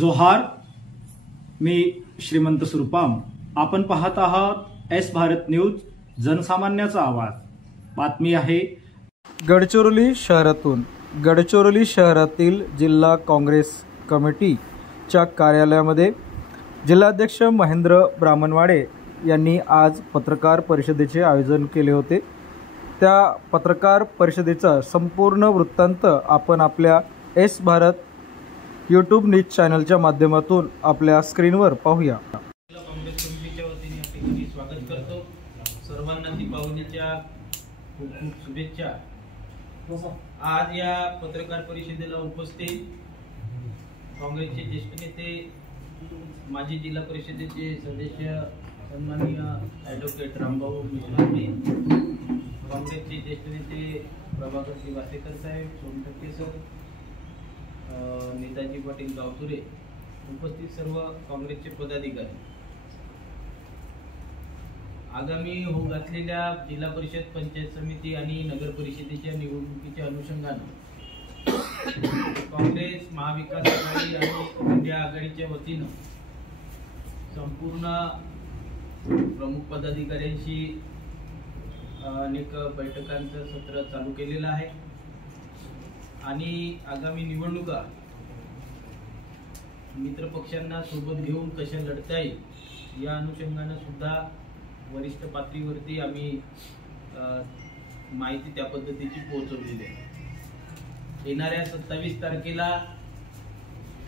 जोहार, मी श्रीमंत सुरपाम. आपण पाहत आहात एस भारत न्यूज, जनसामान्याचा आवाज. बातमी आहे गडचिरोली शहरातून. गडचिरोली शहरातील जिल्हा काँग्रेस कमिटीच्या कार्यालयामध्ये जिल्हाध्यक्ष महेंद्र ब्राह्मणवाडे यांनी आज पत्रकार परिषदेचे आयोजन केले होते. त्या पत्रकार परिषदेचा संपूर्ण वृत्तांत आपण आपल्या एस भारत यूट्यूब न्यूज चॅनलच्या माध्यमातून आपल्या स्क्रीनवर पाहूया. काँग्रेस कमिटीच्या वतीने या ठिकाणी स्वागत करतो. सर्वांना दीपावलीच्या खूप खूप शुभेच्छा. आज या पत्रकार परिषदेला उपस्थित काँग्रेसचे ज्येष्ठ नेते, माजी जिल्हा परिषदेचे सदस्य सन्माननीय ॲडव्होकेट रामभाऊ मिश्राजी, काँग्रेसचे ज्येष्ठ नेते प्रभाकर वासेकर साहेब, सोनटक्के सर, नेताजी पाटील गावतुरे, उपस्थित सर्व काँग्रेसचे पदाधिकारी. आगामी होऊ घातलेल्या जिल्हा परिषद, पंचायत समिती आणि नगर परिषदेच्या निवडणुकीच्या अनुषंगाने काँग्रेस, महाविकास आघाडी आणि इंडिया आघाडीच्या वतीनं संपूर्ण प्रमुख पदाधिकाऱ्यांशी अनेक बैठकांचं सत्र चालू केलेलं आहे आणि आगामी निवडणुका मित्र पक्षांना सोबत घेऊन कशा लढता येईल या अनुषंगाने सुद्धा वरिष्ठ पातळीवरती आम्ही माहिती त्या पद्धतीची पोहोचवलेली आहे. येणाऱ्या 27 तारखेला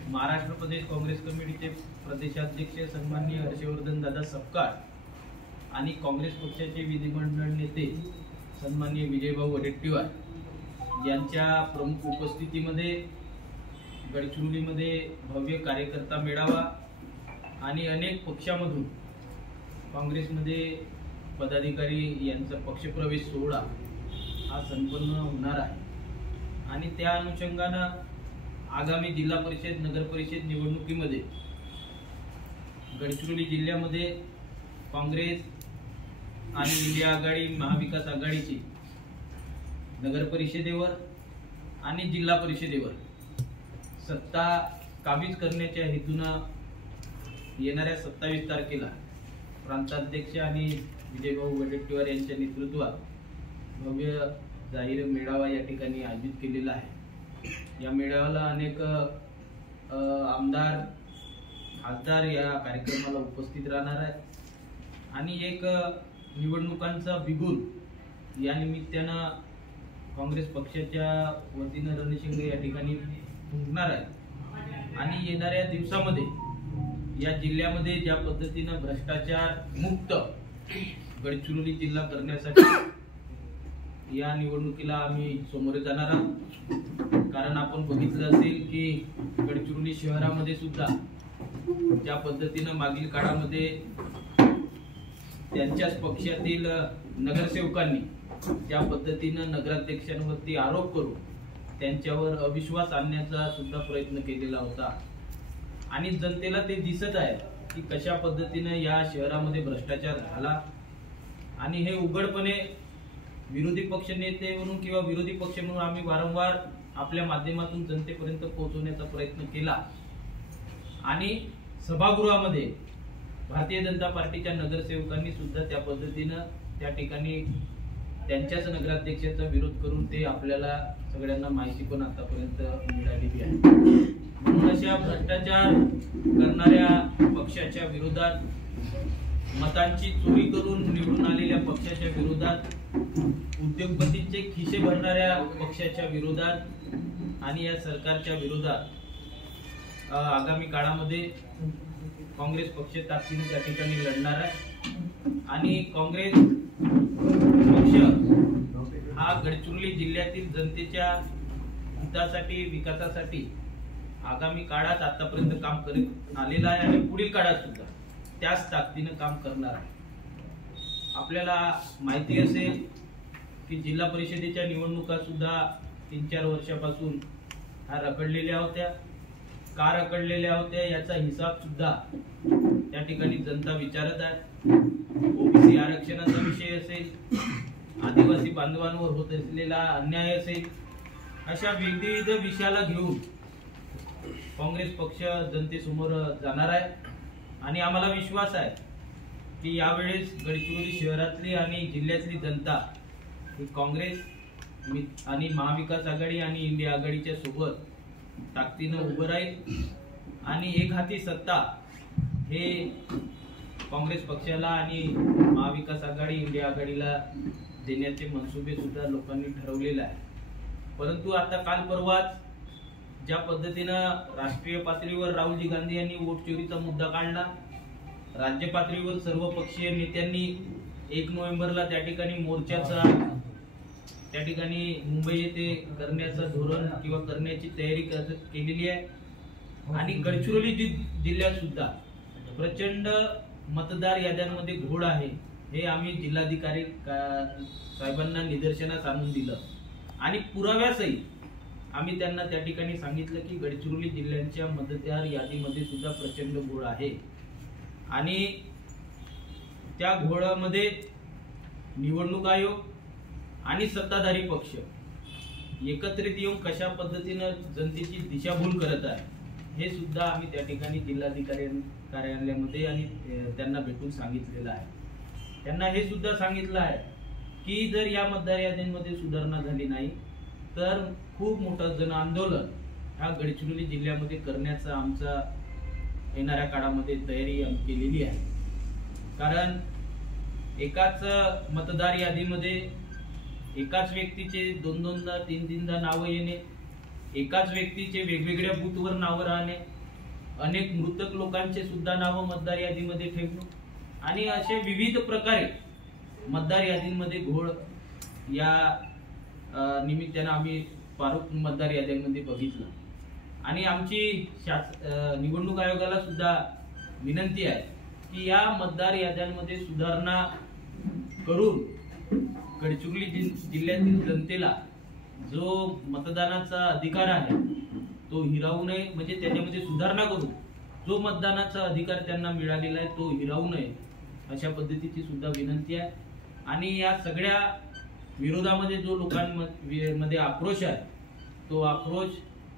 महाराष्ट्र प्रदेश काँग्रेस कमिटीचे प्रदेशाध्यक्ष सन्माननीय हर्षवर्धन दादा सपकाळ आणि काँग्रेस पक्षाचे विधिमंडळ नेते सन्माननीय विजयभाऊ वडेट्टीवार यांच्या प्रमुख उपस्थितीमध्ये गडचिरोलीमध्ये भव्य कार्यकर्ता मेळावा आणि अनेक पक्षामधून काँग्रेसमध्ये पदाधिकारी यांचा पक्षप्रवेश सोहळा हा संपन्न होणार आहे आणि त्या अनुषंगानं आगामी जिल्हा परिषद, नगर परिषद निवडणुकीमध्ये गडचिरोली जिल्ह्यामध्ये काँग्रेस आणि इंडिया आघाडी, महाविकास आघाडीची नगर परिषदेवर आणि जिल्हा परिषदेवर सत्ता काबीज करण्याच्या हेतूनं येणाऱ्या 27 तारखेला प्रांताध्यक्ष आणि विजयभाऊ वडेट्टीवार यांच्या नेतृत्वात भव्य जाहीर मेळावा या ठिकाणी आयोजित केलेला आहे. या मेळाव्याला अनेक आमदार, खासदार या कार्यक्रमाला उपस्थित राहणार आहेत आणि एक निवडणुकांचा बिगुल या निमित्तानं काँग्रेस पक्षाच्या वतीनं रणशिंग या ठिकाणी फुंकणार आहे आणि येणाऱ्या दिवसामध्ये या जिल्ह्यामध्ये ज्या पद्धतीनं भ्रष्टाचार मुक्त गडचिरोली जिल्हा करण्यासाठी या निवडणुकीला आम्ही सामोरे जाणार आहोत. कारण आपण बघितलं असेल की गडचिरोली शहरामध्ये सुद्धा ज्या पद्धतीनं मागील काळामध्ये त्यांच्याच पक्षातील नगरसेवकांनी ज्या पद्धतीनं नगराध्यक्षांवरती आरोप करून त्यांच्यावर अविश्वास आणण्याचा सुद्धा प्रयत्न केलेला होता आणि जनतेला ते दिसत आहे की कशा पद्धतीनं या शहरामध्ये भ्रष्टाचार झाला आणि हे उघडपणे विरोधी पक्ष नेते म्हणून किंवा विरोधी पक्ष म्हणून आम्ही वारंवार आपल्या माध्यमातून जनतेपर्यंत पोहोचवण्याचा प्रयत्न केला आणि सभागृहामध्ये भारतीय जनता पार्टीच्या नगरसेवकांनी सुद्धा त्या पद्धतीनं त्या ठिकाणी त्यांच्याच नगराध्यक्षाचा विरोध करून ते आपल्याला सगळ्यांना माहिती पण आतापर्यंत मिळालेली आहे. म्हणून अशा भ्रष्टाचार करणाऱ्या पक्षाच्या विरोधात, मतांची चोरी करून निवडून आलेल्या पक्षाच्या विरोधात, उद्योगपतींचे खिसे भरणाऱ्या पक्षाच्या विरोधात आणि या सरकारच्या विरोधात आगामी काळामध्ये काँग्रेस पक्ष ताकदीने त्या ठिकाणी लढणार आहे आणि काँग्रेस पक्ष हा गडचिरोली जिल्ह्यातील जनतेच्या हितासाठी, विकासासाठी आगामी काळात आतापर्यंत काम करत आलेला आहे आणि पुढील काळात सुद्धा त्याच ताकदीनं काम करणार आहे. आपल्याला माहिती असेल की जिल्हा परिषदेच्या निवडणुका सुद्धा 3-4 वर्षापासून ह्या रखडलेल्या होत्या. का रखडलेल्या होत्या याचा हिसाब सुद्धा त्या ठिकाणी जनता विचारत आहे. ओबीसी आरक्षणाचा विषय असेल, आदिवासी बांधवांवर होत असलेला अन्याय असेल, अशा विविध विषयाला घेऊन काँग्रेस पक्ष जनतेसमोर जाणार आहे आणि आम्हाला विश्वास आहे की यावेळेस गडचिरोली शहरातली आणि जिल्ह्यातली जनता ही काँग्रेस आणि महाविकास आघाडी आणि इंडिया आघाडीच्या सोबत ताकदीनं उभं राहील आणि एक हाती सत्ता हे काँग्रेस पक्षाला आणि महाविकास आघाडी इंडिया आघाडीला देण्याचे मनसुबे सुद्धा लोकांनी ठरवलेले आहे. परंतु आता काल परवाच ज्या पद्धतीनं राष्ट्रीय पातळीवर राहुलजी गांधी यांनी वोट चोरीचा मुद्दा काढला, राज्य पातळीवर सर्व पक्षीय नेत्यांनी 1 नोव्हेंबरला त्या ठिकाणी मोर्चाचा त्या ठिकाणी मुंबई येथे करण्याचं धोरण किंवा करण्याची तयारी केलेली आहे आणि गडचिरोली जिल्ह्यात सुद्धा प्रचंड मतदार याद्यांमध्ये घोळ आहे हे आम्ही जिल्हाधिकारी साहेबांना निदर्शनास आणून दिलं आणि पुराव्यासहित आम्ही त्यांना त्या ठिकाणी सांगितलं की गडचिरोली जिल्ह्याच्या मतदार यादीमध्ये सुद्धा प्रचंड घोळ आहे आणि त्या घोळामध्ये निवडणूक आयोग आणि सत्ताधारी पक्ष एकत्रित येऊन कशा पद्धतीनं जनतेची दिशाभूल करत आहे हे सुद्धा आम्ही त्या ठिकाणी जिल्हाधिकारी कार्यालयामध्ये आणि त्यांना भेटून सांगितलेलं आहे. त्यांना हे सुद्धा सांगितलं आहे की जर या मतदार यादींमध्ये सुधारणा झाली नाही तर खूप मोठं जन आंदोलन ह्या गडचिरोली जिल्ह्यामध्ये करण्याचा आमचा येणाऱ्या काळामध्ये तयारी केलेली आहे. कारण एकाच मतदार यादीमध्ये एकाच व्यक्तीचे 2-2दा 3-3दा नावं येणे, एकाच व्यक्तीचे वेगवेगळ्या बूथवर नावं राहणे, अनेक मृतक लोकांचे सुद्धा नावं मतदार यादीमध्ये ठेवणे आणि असे विविध प्रकारे मतदार यादींमध्ये घोळ या निमित्तानं आम्ही फारुक मतदार याद्यांमध्ये बघितलं आणि आमची निवडणूक आयोगाला सुद्धा विनंती आहे की या मतदार याद्यांमध्ये सुधारणा करून गडचिरोली जिल्ह्यातील जनतेला जो मतदानाचा अधिकार आहे तो हिरावू नये, म्हणजे त्याच्यामध्ये सुधारणा करून जो मतदानाचा अधिकार त्यांना मिळालेला आहे तो हिरावू नये अशा पद्धतीची सुद्धा विनंती आहे. आणि या सगळ्या विरोधामध्ये जो लोकांमध्ये आक्रोश आहे तो आक्रोश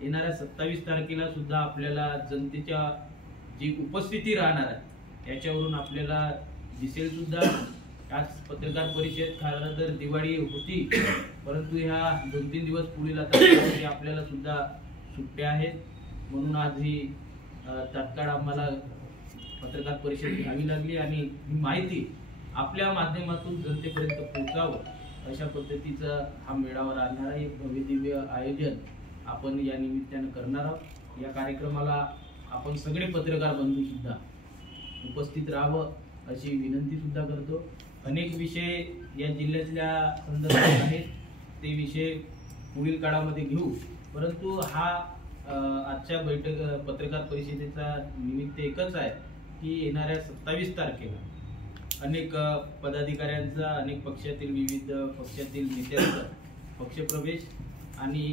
येणाऱ्या 27 तारखेला सुद्धा आपल्याला जनतेच्या जी उपस्थिती राहणार आहे याच्यावरून आपल्याला दिसेल सुद्धा. आज पत्रकार परिषद खरं तर दिवाळी होती परंतु ह्या 2-3 दिवस पुढील आता आपल्याला सुद्धा सुट्ट्या आहेत म्हणून आज ही तात्काळ आम्हाला पत्रकार परिषद घ्यावी लागली आणि ही माहिती आपल्या माध्यमातून जनतेपर्यंत पोहोचावं अशा पद्धतीचा हा मेळावा राहणारा एक भव्य दिव्य आयोजन आपण या निमित्तानं करणार आहोत. या कार्यक्रमाला आपण सगळे पत्रकार बंधू सुद्धा उपस्थित राहावं अशी विनंती सुद्धा करतो. अनेक विषय या जिल्ह्यातल्या संदर्भात आहेत ते विषय पुढील काळामध्ये घेऊ, परंतु हा आजच्या पत्रकार परिषदेचा निमित्त एकच आहे की येणाऱ्या 27 तारखेला अनेक पदाधिकाऱ्यांचा, अनेक पक्षातील विविध पक्षातील नेत्यांचा पक्षप्रवेश आणि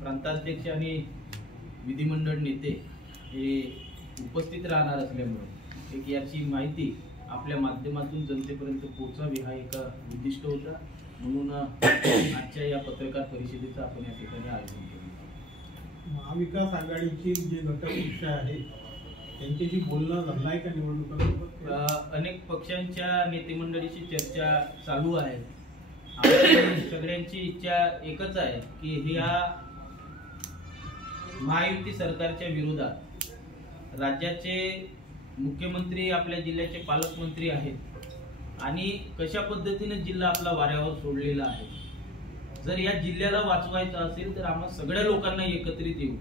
प्रांताध्यक्ष आणि विधिमंडळ नेते हे उपस्थित राहणार असल्यामुळे एक याची माहिती आपल्या माध्यमातून जनतेपर्यंत पोहोचावी हा एक उद्दिष्ट होता. म्हणून आजच्या या पत्रकार परिषदेचं आपण या ठिकाणी आयोजन केलं. महाविकास आघाडीची जे घटकपक्ष आहेत त्यांच्याशी बोलणं झालं आहे का निवडणुकीबाबत? अनेक पक्षांच्या नेते मंडळीची चर्चा चालू आहे. आपली सगळ्यांची इच्छा एकच आहे की ह्या महायुती सरकारच्या विरोधात राज्याचे मुख्यमंत्री आपल्या जिल्ह्याचे पालकमंत्री आहेत आणि कशा पद्धतीने जिल्हा आपला वाऱ्यावर सोडलेला आहे. जर या जिल्ह्याला वाचवायचं असेल तर आम्हा सगळ्या लोकांना एकत्रित येऊ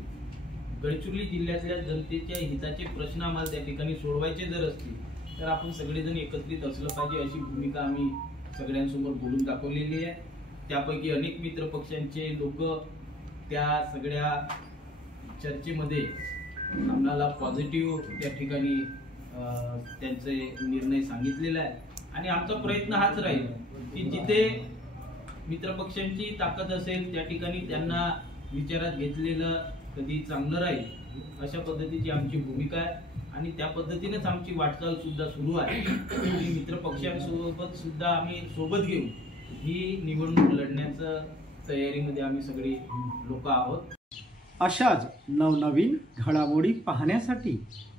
गडचिरोली जिल्ह्यातल्या जनतेच्या हिताचे प्रश्न आम्हाला त्या ठिकाणी सोडवायचे जर असतील तर आपण सगळेजण एकत्रित असलं पाहिजे अशी भूमिका आम्ही सगळ्यांसमोर बोलून दाखवलेली आहे. त्यापैकी अनेक मित्र पक्षांचे लोक त्या सगळ्या चर्चेमध्ये आम्हाला पॉझिटिव्ह त्या ठिकाणी त्यांचे निर्णय सांगितलेला आहे आणि आमचा प्रयत्न हाच राहील की जिथे मित्रपक्षांची ताकद असेल त्या ठिकाणी त्यांना विचारात घेतलेलं कधी चांगलं राहील अशा पद्धतीची आमची भूमिका आहे आणि त्या पद्धतीनेच आमची वाटचाल सुद्धा सुरू आहे. मित्रपक्षांसोबत सुद्धा आम्ही सोबत घेऊन ही निवडणूक लढण्याचं तयारीमध्ये आम्ही सगळे लोक आहोत. अशाच नवनवीन घडामोडी पाहण्यासाठी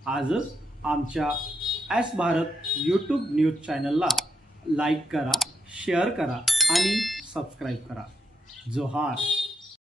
आजच आमच्या एस भारत यूट्यूब न्यूज चॅनलला लाईक करा, शेअर करा आणि सबस्क्राईब करा. जोहार.